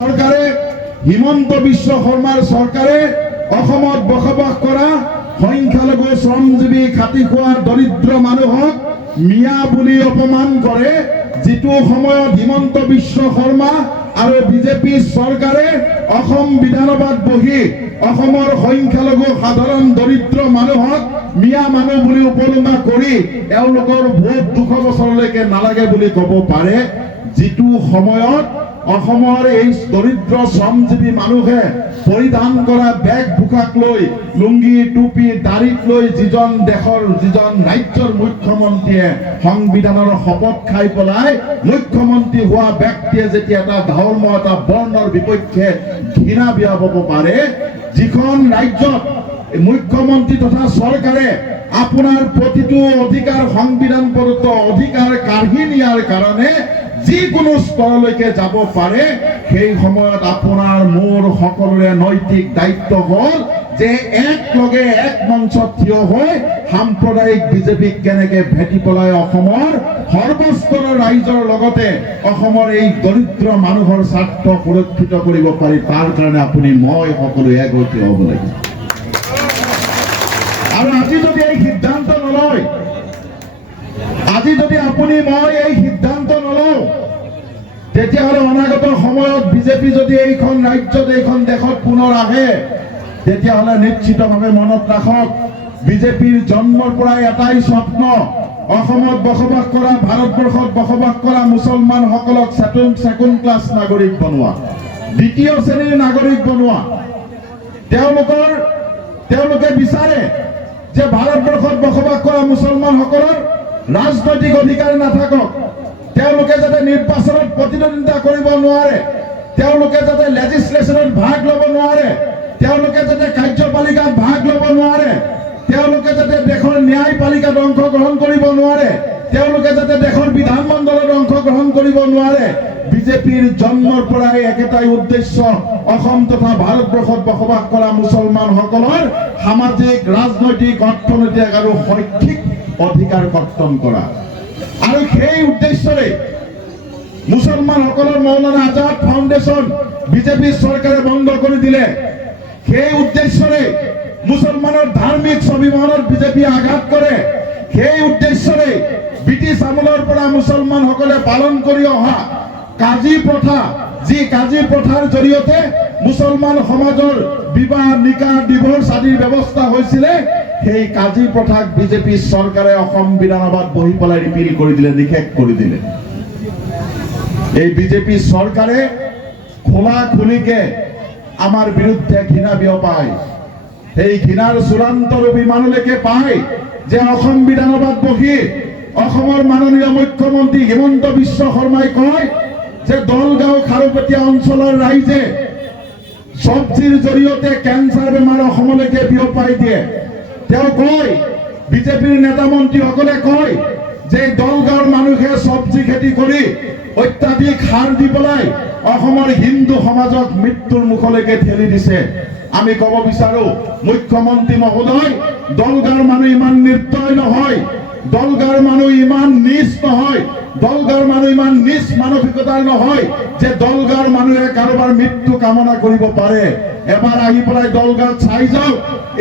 সৰকাৰে হিমন্ত বিশ্ব শৰ্মাৰ চৰকাৰে অসমত বসবাস কৰা সংখ্যালঘু শ্ৰমজীৱী খাতি খোৱা দৰিদ্ৰ মানুহক মিয়া বুলি অপমান কৰে। যিটো সময়ত হিমন্ত বিশ্ব শৰ্মা আৰু বিজেপি চৰকাৰে অসম বিধানসভাত বহি অসমৰ সংখ্যালঘু সাধাৰণ দৰিদ্ৰ মানুহক মিয়া মানুহ বুলি উপলুঙা কৰি এওঁলোকৰ ভোট 200 বছৰলৈকে নালাগে বুলি ক'ব পাৰে। যিটো সময়ত অসমৰ এই দৰিদ্ৰ শ্ৰমজীৱী মানুহে পৰিধান কৰা বেগ ভুকাক লৈ লুংগি টুপি দাড়িক লৈ যিজন দেশৰ যিজন ৰাজ্যৰ মুখ্যমন্ত্ৰীয়ে সংবিধানৰ শপত খাই পেলাই মুখ্যমন্ত্ৰী হোৱা ব্যক্তিয়ে যেতিয়া এটা ধৰ্ম এটা বৰ্ণৰ বিপক্ষে ঘৃণা বিয়পাব পাৰে, যিখন ৰাজ্যত মুখ্যমন্ত্ৰী তথা চৰকাৰে আপোনাৰ প্ৰতিটো অধিকাৰ সংবিধান প্ৰদত্ত অধিকাৰ কাঢ়ি নিয়াৰ কাৰণে যিকোনো স্তৰলৈকে যাব পাৰে, সেই সময়ত আপোনাৰ মোৰ সকলোৰে নৈতিক দায়িত্ব হ'ল যে একলগে এক মঞ্চত থিয় হৈ সাম্প্ৰদায়িক বিজেপিক কেনেকে ভেটি পেলাই অসমৰ সৰ্বস্তৰৰ ৰাইজৰ লগতে অসমৰ এই দৰিদ্ৰ মানুহৰ স্বাৰ্থ সুৰক্ষিত কৰিব পাৰি, তাৰ কাৰণে আপুনি মই সকলো একগোট হ'ব লাগিব। আৰু আজি যদি এই সিদ্ধান্ত নলয়, আজি যদি আপুনি মই এই সিদ্ধান্ত নলওঁ, তেতিয়াহ'লে অনাগত সময়ত বিজেপি যদি এইখন ৰাজ্যত এইখন দেশত পুনৰ আহে, তেতিয়াহ'লে নিশ্চিতভাৱে মনত ৰাখক, বিজেপিৰ জন্মৰ পৰাই এটাই স্বপ্ন, অসমত বসবাস কৰা ভাৰতবৰ্ষত বসবাস কৰা মুছলমানসকলক ছেকেণ্ড ক্লাছ নাগৰিক বনোৱা, দ্বিতীয় শ্ৰেণীৰ নাগৰিক বনোৱা। তেওঁলোকে বিচাৰে যে ভাৰতবৰ্ষত বসবাস কৰা মুছলমানসকলৰ ৰাজনৈতিক অধিকাৰ নাথাকক, তেওঁলোকে যাতে নিৰ্বাচনত প্ৰতিদ্বন্দ্বিতা কৰিব নোৱাৰে, তেওঁলোকে যাতে লেজিসলেশ্যনত ভাগ ল'ব নোৱাৰে, তেওঁলোকে যাতে কাৰ্যপালিকাত ভাগ ল'ব নোৱাৰে, তেওঁলোকে যাতে দেশৰ ন্যায়পালিকাত অংশগ্ৰহণ কৰিব নোৱাৰে, তেওঁলোকে যাতে দেশৰ বিধানমণ্ডলত অংশগ্ৰহণ কৰিব নোৱাৰে। বিজেপিৰ জন্মৰ পৰাই একেটাই উদ্দেশ্য, অসম তথা ভাৰতবৰ্ষত বসবাস কৰা মুছলমানসকলৰ সামাজিক ৰাজনৈতিক অৰ্থনৈতিক আৰু শৈক্ষিক অধিকাৰ কৰ্তন কৰা। আৰু সেই উদ্দেশ্যৰে মুছলমানসকলৰ মৌলানা আজাদ ফাউণ্ডেশ্যন বিজেপি চৰকাৰে বন্ধ কৰি দিলে। সেই উদ্দেশ্যৰে মুছলমানৰ ধাৰ্মিক স্বাভিমানত বিজেপিয়ে আঘাত কৰে। সেই উদ্দেশ্যৰে ব্ৰিটিছ আমলৰ পৰা মুছলমানসকলে পালন কৰি অহা কাজী প্ৰথা, যি কাজী প্ৰথাৰ জৰিয়তে মুছলমান সমাজৰ বিবাহ নিকাহ ডিভোৰ্চ আদিৰ ব্যৱস্থা হৈছিলে, সেই কাজী প্ৰথাক বিজেপি চৰকাৰে অসম বিধানসভাত বহি পেলাই ৰিপিল কৰি দিলে, নিষেধ কৰি দিলে। এই বিজেপি চৰকাৰে খোলা খুলিকে আমাৰ বিৰুদ্ধে ঘৃণা বিয়পায়। সেই ঘৃণাৰ চূড়ান্ত ৰূপ ইমানলৈকে পায় যে অসম বিধানসভাত বহি অসমৰ মাননীয় মুখ্যমন্ত্ৰী হিমন্ত বিশ্ব শৰ্মাই কয় যে দলগাঁও খাৰুপেটীয়া অঞ্চলৰ ৰাইজে চব্জিৰ জৰিয়তে কেঞ্চাৰ বেমাৰ অসমলৈকে বিয়পাই দিয়ে। তেওঁ কয়, বিজেপিৰ নেতা মন্ত্ৰীসকলে কয় যে দলগাঁৱৰ মানুহে চব্জি খেতি কৰি অত্যাধিক সাৰ দি পেলাই অসমৰ হিন্দু সমাজক মৃত্যুৰ মুখলৈকে ঠেলি দিছে। আমি ক'ব বিচাৰো, মুখ্যমন্ত্ৰী মহোদয়, দলগাঁৱৰ মানুহ ইমান নিৰ্দয় নহয়, দলগাঁৱৰ মানুহ ইমান নীচ নহয়, দলগাঁৱৰ মানুহ ইমান নীচ মানসিকতাৰ নহয় যে দলগাঁৱৰ মানুহে কাৰোবাৰ মৃত্যু কামনা কৰিব পাৰে। এবাৰ আহি পেলাই দলগাঁৱত চাই যাওক,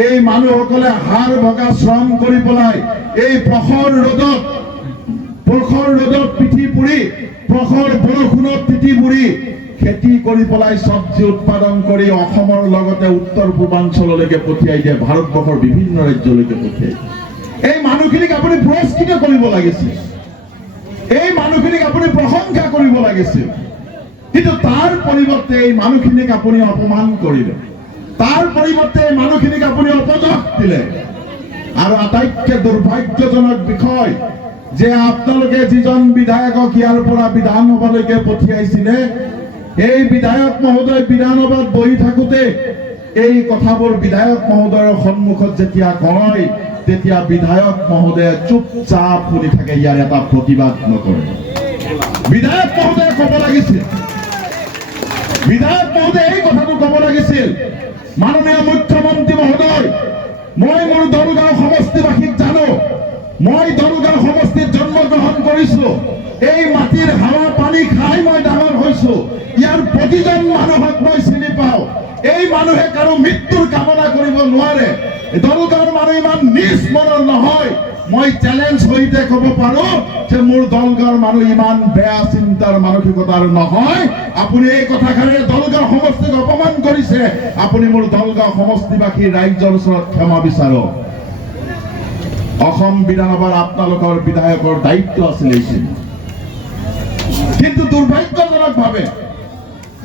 এই মানুহসকলে হাড় ভগা শ্ৰম কৰি পেলাই এই প্ৰখৰ ৰ'দত পিঠি পুৰি, প্ৰখৰ বৰষুণত তিতি পুৰি খেতি কৰি পেলাই চব্জি উৎপাদন কৰি অসমৰ লগতে উত্তৰ পূৰ্বাঞ্চললৈকে পঠিয়াই দিয়ে, ভাৰতবৰ্ষৰ বিভিন্ন ৰাজ্যলৈকে পঠিয়াই। এই মানুহখিনিক আপুনি পুৰস্কৃত কৰিব লাগিছিল, এই মানুহখিনিক আপুনি প্ৰশংসা কৰিব লাগিছিল, কিন্তু তাৰ পৰিৱৰ্তে এই মানুহখিনিক আপুনি অপমান কৰিলে, তাৰ পৰিৱৰ্তে এই মানুহখিনিক আপুনি অপযশ দিলে। আৰু আটাইতকৈ দুৰ্ভাগ্যজনক বিষয় যে আপোনালোকে যিজন বিধায়কক ইয়াৰ পৰা বিধানসভালৈকে পঠিয়াইছিলে, এই বিধায়ক মহোদয় বিধানসভাত বহি থাকোতে এই কথাবোৰ বিধায়ক মহোদয়ৰ সন্মুখত যেতিয়া কয়, তেতিয়া বিধায়ক মহোদয়ে চুপচাপ শুনি থাকে, ইয়াৰ এটা প্ৰতিবাদ নকৰে। বিধায়ক মহোদয়ে ক'ব লাগিছিল, বিধায়ক মহোদয়ে এই কথাটো ক'ব লাগিছিল, মাননীয় মুখ্যমন্ত্ৰী মহোদয়, মই মোৰ দলগাঁও সমষ্টিবাসীক জানো, মই দলগাঁও সমষ্টিত জন্মগ্ৰহণ কৰিছো, এই মাটিৰ হাৱা পানী খাই মই ডাঙৰ হৈছো, ইয়াৰ প্ৰতিজন মানুহক মই চিনি পাওঁ। এই মানুহে কাৰো মৃত্যুৰ কামনা কৰিব নোৱাৰে। দলগাঁৱৰ মানুহ ইমান নিজ মনৰ নহয়। মই চ্যালেঞ্জ সহিতে ক'ব পাৰো যে মোৰ দলগাঁৱৰ মানুহ ইমান বেয়া চিন্তাৰ মানসিকতাৰ নহয়। আপুনি এই কথাষাৰে দলগাঁও সমষ্টিক অপমান কৰিছে, আপুনি মোৰ দলগাঁও সমষ্টিবাসী ৰাইজৰ ওচৰত ক্ষমা বিচাৰক। অসম বিধানসভাৰ আপোনালোকৰ বিধায়কৰ দায়িত্ব আছিল এইখিনি, কিন্তু দুৰ্ভাগ্যজনকভাৱে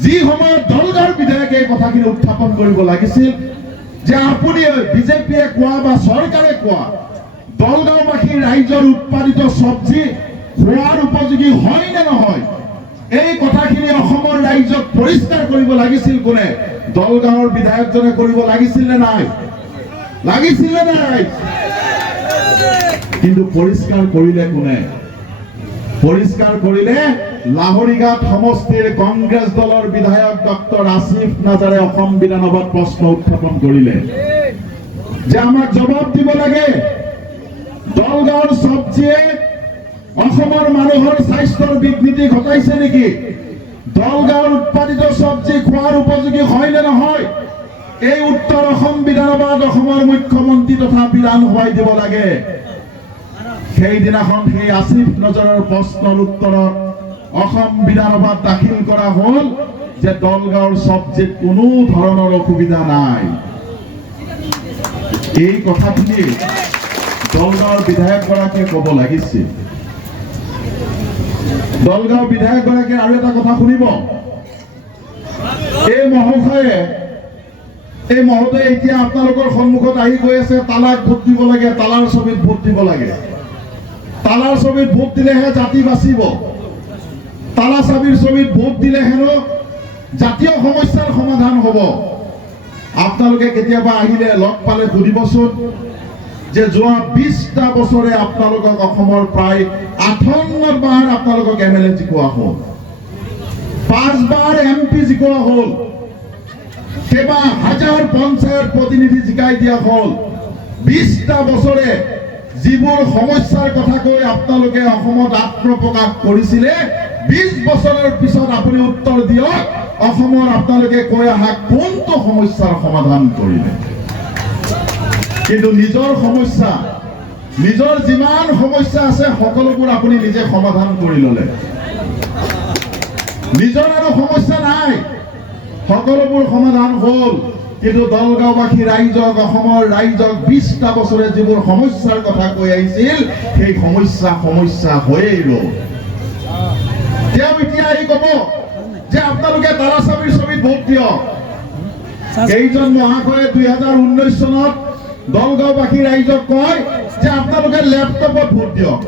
যি সময়ত দলগাঁৱৰ বিধায়কে এই কথাখিনি উত্থাপন কৰিব লাগিছিল যে আপুনি বিজেপিয়ে কোৱা বা চৰকাৰে কোৱা দলগাঁওবাসী ৰাইজৰ উৎপাদিত চব্জি খোৱাৰ উপযোগী হয় নে নহয়, এই কথাখিনি অসমৰ ৰাইজক পৰিষ্কাৰ কৰিব লাগিছিল কোনে? দলগাঁৱৰ বিধায়কজনে কৰিব লাগিছিল নে নাই? লাগিছিল নে নাই? কিন্তু পৰিষ্কাৰ কৰিলে কোনে? পৰিষ্কাৰ কৰিলে লাহৰীঘাট সমষ্টিৰ কংগ্ৰেছ দলৰ বিধায়ক ডক্টৰ আসিফ নাজাৰে অসম বিধানসভাত প্ৰশ্ন উত্থাপন কৰিলে যে আমাক জবাব দিব লাগে, দলগাঁৱৰ চব্জিয়ে অসমৰ মানুহৰ স্বাস্থ্যৰ বিঘ্নিতি ঘটাইছে নেকি? দলগাঁৱৰ উৎপাদিত চব্জি খোৱাৰ উপযোগী হয় নে নহয়? এই উত্তৰ অসম বিধানসভাত অসমৰ মুখ্যমন্ত্ৰী তথা বিধানসভাই দিব লাগে। সেইদিনাখন সেই আসিফ নজৰৰ প্ৰশ্নৰ উত্তৰত অসম বিধানসভাত দাখিল কৰা হ'ল যে দলগাঁৱৰ চব্জিত কোনো ধৰণৰ অসুবিধা নাই। এই কথাখিনি দলগাঁৱৰ বিধায়কগৰাকীয়ে ক'ব লাগিছিল। দলগাঁৱৰ বিধায়কগৰাকীয়ে আৰু এটা কথা শুনিব, এই মহোদয়ে এতিয়া আপোনালোকৰ সন্মুখত আহি গৈ আছে তালাক ভোট দিব লাগে, তালাৰ ছবিত ভোট দিব লাগে। তালাৰ ছবিত ভোট দিলেহে জাতি বাচিব, তালা চাবিৰ ছবিত ভোট দিলে হেনো জাতীয় সমস্যাৰ সমাধান হ'ব। আপোনালোকে কেতিয়াবা আহিলে লগ পালে সুধিবচোন যে যোৱা 20টা বছৰে আপোনালোকক অসমৰ প্ৰায় 58 বাৰ আপোনালোকক MLA জিকোৱা হ'ল, 5 বাৰ MP জিকোৱা হ'ল, কেইবা হাজাৰ পঞ্চায়ত প্ৰতিনিধি জিকাই দিয়া হ'ল। 20টা বছৰে যিবোৰ সমস্যাৰ কথা কৈ আপোনালোকে অসমত আত্মপ্ৰকাশ কৰিছিলে, 20 বছৰৰ পিছত আপুনি উত্তৰ দিয়ক, অসমৰ আপোনালোকে কৈ অহা কোনটো সমস্যাৰ সমাধান কৰিলে? কিন্তু নিজৰ সমস্যা, নিজৰ যিমান সমস্যা আছে সকলোবোৰ আপুনি নিজে সমাধান কৰি ল'লে। নিজৰ আৰু সমস্যা নাই, সকলোবোৰ সমাধান হ'ল। কিন্তু দলগাঁওবাসী ৰাইজক, অসমৰ ৰাইজক 20টা বছৰে যিবোৰ সমস্যাৰ কথা কৈ আহিছিল, সেই সমস্যা হৈয়ে ৰ'ল। তেওঁ এতিয়া আহি ক'ব যে আপোনালোকে তালাচাবিৰ ছবিত ভোট দিয়ক। কেইজন মহাশয়ে 2019 চনত দলগাঁওবাসী ৰাইজক কয় যে আপোনালোকে লেপটপত ভোট দিয়ক,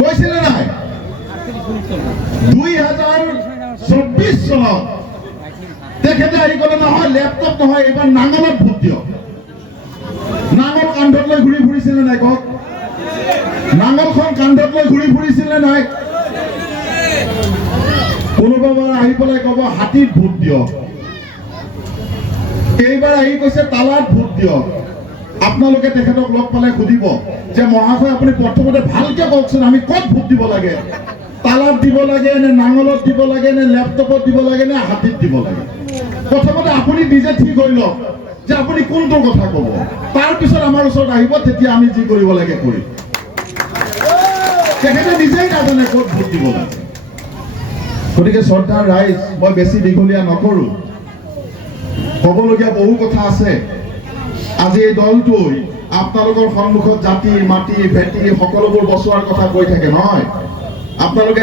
কৈছিলে নাই? 2024 চনত তেখেতে আহি ক'লে নহয়, লেপটপ নহয়, এইবাৰ নাঙলত ভোট দিয়ক। নাঙল কান্ধত লৈ ঘূৰি ফুৰিছিলে নাই? কওক, নাঙলখন কান্ধত লৈ ঘূৰি ফুৰিছিলে নাই? কোনোবাবাৰ আহি পেলাই ক'ব হাতীত ভোট দিয়ক, এইবাৰ আহি কৈছে তালাত ভোট দিয়ক। আপোনালোকে তেখেতক লগ পালে সুধিব যে মহাশয় আপুনি প্ৰথমতে ভালকে কওকচোন, আমি ক'ত ভোট দিব লাগে? তালাত দিব লাগে নে নাঙলত দিব লাগে নে লেপটপত দিব লাগে নে হাতীত দিব লাগে? প্ৰথমতে আপুনি নিজে ঠিক হৈ লওক যে আপুনি কোনটো কথা ক'ব, তাৰপিছত আমাৰ ওচৰত আহিব, তেতিয়া আমি যি কৰিব লাগে কৰিম। তেখেতে নিজেই নাজানে ক'ত ভোট দিব লাগে। গতিকে শ্ৰদ্ধাৰ ৰাইজ, মই বেছি দীঘলীয়া নকৰো, ক'বলগীয়া বহু কথা আছে। আজি এই দলটোই আপোনালোকৰ সন্মুখত জাতি, মাটি, ভেটি সকলোবোৰ বচোৱাৰ কথা কৈ থাকে নহয়। আপোনালোকে